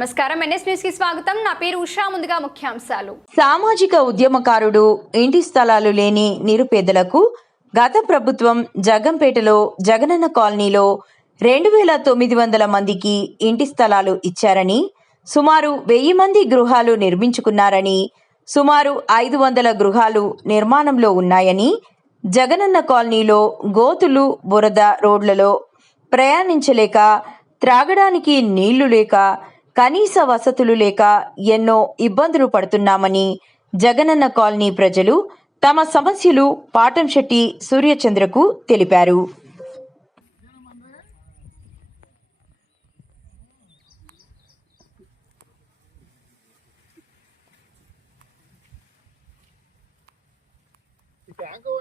నమస్కారం, NS news కి స్వాగతం. నా పేరు ఉషా. ముందుగా ముఖ్యాంశాలు. సామాజిక ఉద్యమకారుడు, ఇంటి స్థలాలు లేని నిరుపేదలకు గత ప్రభుత్వం జగ్గంపేటలో జగనన్న కాలనీలో 2900 మందికి ఇంటి స్థలాలు ఇచ్చారని, సుమారు 1000 మంది గృహాలు నిర్మించుకున్నారని, సుమారు 500 గృహాలు నిర్మాణంలో ఉన్నాయని, జగనన్న కాలనీలో గోతులు, బురద రోడ్లలో ప్రయాణించలేక, త్రాగడానికి నీళ్లు లేక, కనీస వసతులు లేక ఎన్నో ఇబ్బందులు పడుతున్నామని జగనన్న కాలనీ ప్రజలు తమ సమస్యలు పాటంశెట్టి సూర్యచంద్రకు తెలిపారు.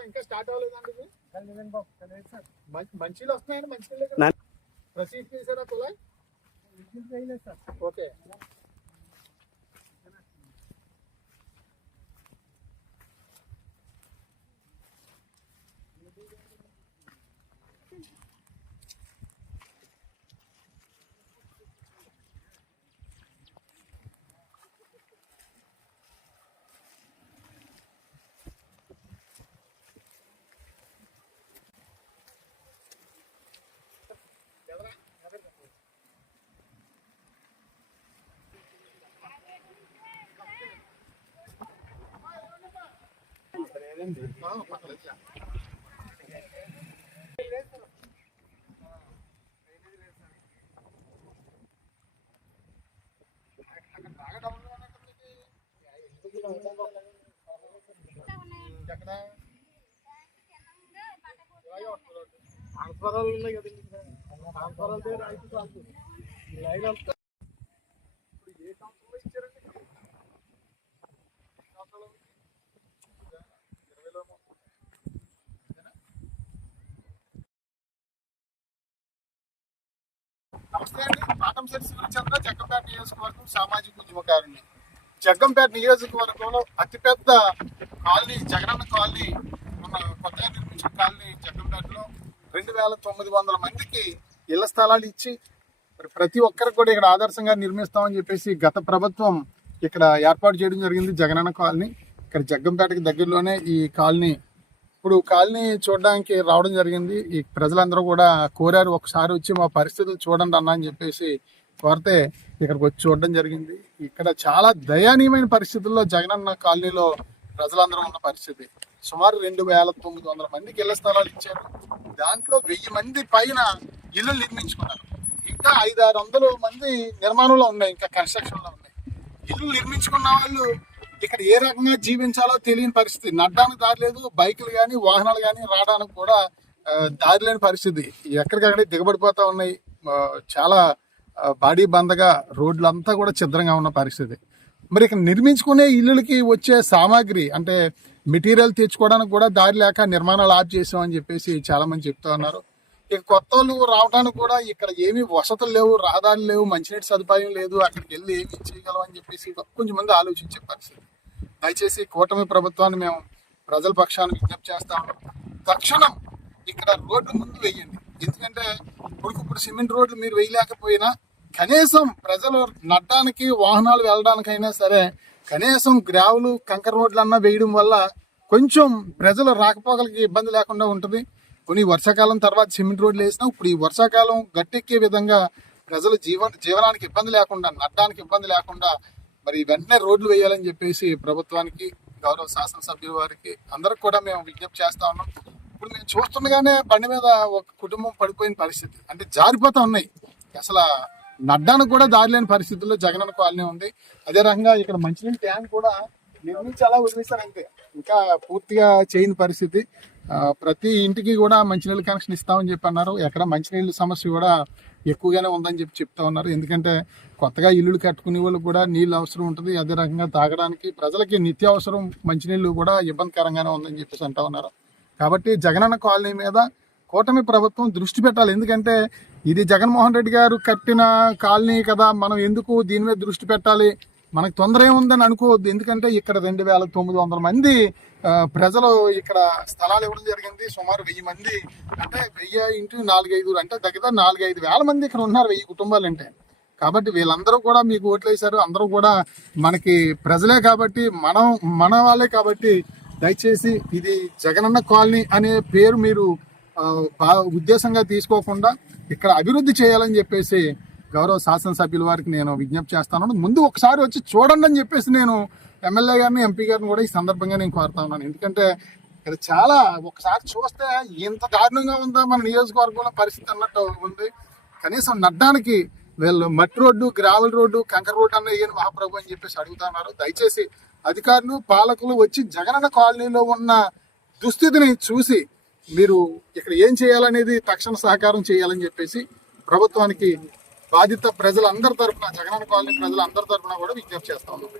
ఇంకా స్టార్ట్ అవ్వలేదండి. మంచిలు వస్తున్నాయండి. మంచిలు రసీదు చేశారా? తులా ఓకే. ట్రాన్స్ఫరాలు ఉన్నాయి కదండి. ట్రాన్స్ఫరాలు లైన్ అంతా ఇప్పుడు ఏ సంవత్సరంలో ఇచ్చారండి? 2020లో. నమస్తే అండి. పాటంశెట్టి సూర్యచంద్ర, జగ్గంపేట నియోజకవర్గం సామాజిక ఉద్యమకారుని. జగ్గంపేట నియోజకవర్గంలో అతిపెద్ద కాలనీ జగనన్న కాలనీ, మన కొత్తగా నిర్మించిన కాలనీ జగ్గంపేటలో 2900 మందికి ఇళ్ల స్థలాలు ఇచ్చి ప్రతి ఒక్కరికి కూడా ఇక్కడ ఆదర్శంగా నిర్మిస్తామని చెప్పేసి గత ప్రభుత్వం ఇక్కడ ఏర్పాటు చేయడం జరిగింది. జగనన్న కాలనీ ఇక్కడ జగ్గంపేటకి దగ్గరలోనే ఈ కాలనీ. ఇప్పుడు కాలనీ చూడడానికి రావడం జరిగింది. ఈ ప్రజలందరూ కూడా కోరారు, ఒకసారి వచ్చి మా పరిస్థితులు చూడండి అన్న అని చెప్పేసి కోరితే ఇక్కడికి వచ్చి చూడడం జరిగింది. ఇక్కడ చాలా దయనీయమైన పరిస్థితుల్లో జగనన్న కాలనీలో ప్రజలందరూ ఉన్న పరిస్థితి. సుమారు 2900 మందికి ఇళ్ల స్థలాలు ఇచ్చారు. దాంట్లో 1000 మంది పైన ఇల్లు నిర్మించుకున్నారు. ఇంకా 500-600 మంది నిర్మాణంలో ఉన్నాయి, ఇంకా కన్స్ట్రక్షన్ లో ఉన్నాయి. ఇల్లు నిర్మించుకున్న వాళ్ళు ఇక్కడ ఏ రకంగా జీవించాలో తెలియని పరిస్థితి. నడ్డానికి దారి లేదు, బైకులు కానీ వాహనాలు కానీ రావడానికి కూడా దారి లేని పరిస్థితి. ఎక్కడికక్కడే దిగబడిపోతా ఉన్నాయి. చాలా బాడీ బందగా రోడ్లంతా కూడా ఛిద్రంగా ఉన్న పరిస్థితి. మరి ఇక్కడ నిర్మించుకునే ఇల్లులకి వచ్చే సామాగ్రి అంటే మెటీరియల్ తెచ్చుకోవడానికి కూడా దారి లేక నిర్మాణాలు ఆఫ్ చేసామని చెప్పేసి చాలా మంది చెప్తా ఉన్నారు. ఇక కొత్త వాళ్ళు రావడానికి కూడా ఇక్కడ ఏమీ వసతులు లేవు, రహదారులు లేవు, మంచినీటి సదుపాయం లేదు. అక్కడికి వెళ్ళి ఏమి చేయగలం అని చెప్పేసి కొంచెం మంది ఆలోచించే పరిస్థితి. దయచేసి కూటమి ప్రభుత్వాన్ని మేము ప్రజల పక్షాన్ని విజ్ఞప్తి చేస్తా ఉన్నాం. తక్షణం ఇక్కడ రోడ్డు ముందు వేయండి. ఎందుకంటే ఇప్పుడు సిమెంట్ రోడ్లు మీరు వేయలేకపోయినా కనీసం ప్రజలు నడడానికి, వాహనాలు వెళ్ళడానికైనా సరే కనీసం గ్రావులు, కంకర రోడ్లు అన్నా వేయడం వల్ల కొంచెం ప్రజలు రాకపోకలకి ఇబ్బంది లేకుండా ఉంటుంది. కొన్ని వర్షాకాలం తర్వాత సిమెంట్ రోడ్లు వేసినా ఇప్పుడు ఈ వర్షాకాలం గట్టెక్కే విధంగా ప్రజలు జీవనానికి ఇబ్బంది లేకుండా, నడడానికి ఇబ్బంది లేకుండా మరి వెంటనే రోడ్లు వేయాలని చెప్పేసి ప్రభుత్వానికి, గౌరవ శాసనసభ్యుల వారికి అందరికి కూడా మేము విజ్ఞప్తి చేస్తా ఉన్నాం. ఇప్పుడు మేము చూస్తుండగానే బండి మీద ఒక కుటుంబం పడిపోయిన పరిస్థితి, అంటే జారిపోతా ఉన్నాయి. అసలు నడ్డానికి కూడా దారి లేని పరిస్థితుల్లో జగనన్న కాలనీ ఉంది. అదే రకంగా ఇక్కడ మంచినీళ్ళ ట్యాంక్ కూడా నిర్మించి అలా వదిలేస్తారు, అంతే, ఇంకా పూర్తిగా చేయని పరిస్థితి. ప్రతి ఇంటికి కూడా మంచినీళ్ళ కనెక్షన్ ఇస్తామని చెప్పి అన్నారు. ఎక్కడ మంచినీళ్ళ సమస్య కూడా ఎక్కువగానే ఉందని చెప్తా ఉన్నారు. ఎందుకంటే కొత్తగా ఇల్లులు కట్టుకునే వాళ్ళు కూడా నీళ్ళు అవసరం ఉంటుంది. అదే రకంగా తాగడానికి ప్రజలకి నిత్యావసరం మంచినీళ్ళు కూడా ఇబ్బందికరంగానే ఉందని చెప్పేసి అంటా ఉన్నారు. కాబట్టి జగనన్న కాలనీ మీద కూటమి ప్రభుత్వం దృష్టి పెట్టాలి. ఎందుకంటే ఇది జగన్మోహన్ రెడ్డి గారు కట్టిన కాలనీ కదా, మనం ఎందుకు దీని మీద దృష్టి పెట్టాలి, మనకు తొందర ఏముందని అనుకోవద్దు. ఎందుకంటే ఇక్కడ 2900 మంది ప్రజలు ఇక్కడ స్థలాలు ఇవ్వడం జరిగింది. సుమారు 1000 మంది అంటే 1000 × 4-5 అంటే దగ్గర 4-5 వేల మంది ఇక్కడ ఉన్నారు, 1000 కుటుంబాలు అంటే. కాబట్టి వీళ్ళందరూ కూడా మీకు ఓట్లు వేశారు, అందరూ కూడా మనకి ప్రజలే కాబట్టి మన వాళ్ళే కాబట్టి దయచేసి ఇది జగనన్న కాలనీ అనే పేరు మీరు ఉద్దేశంగా తీసుకోకుండా ఇక్కడ అభివృద్ధి చేయాలని చెప్పేసి గౌరవ శాసనసభ్యుల వారికి నేను విజ్ఞప్తి చేస్తాను. ముందు ఒకసారి వచ్చి చూడండి అని చెప్పేసి నేను ఎమ్మెల్యే గారిని, ఎంపీ గారిని కూడా ఈ సందర్భంగా నేను కోరుతా ఉన్నాను. ఎందుకంటే ఇక్కడ చాలా ఒకసారి చూస్తే ఎంత దారుణంగా ఉందో మన నియోజకవర్గంలో పరిస్థితి అన్నట్టు ఉంది. కనీసం నడ్డానికి వీళ్ళు మట్టి రోడ్డు, గ్రావెల్ రోడ్డు, కంకర రోడ్డు అన్న ఏం మహాప్రభు అని చెప్పేసి అడుగుతున్నారు. దయచేసి అధికారులు, పాలకులు వచ్చి జగనన్న కాలనీలో ఉన్న దుస్థితిని చూసి మీరు ఇక్కడ ఏం చేయాలనేది తక్షణ సహకారం చేయాలని చెప్పేసి ప్రభుత్వానికి బాధిత ప్రజలందరి తరఫున, జగనన్న కాలనీ ప్రజలందరి తరఫున కూడా విజ్ఞప్తి చేస్తా ఉన్నాం.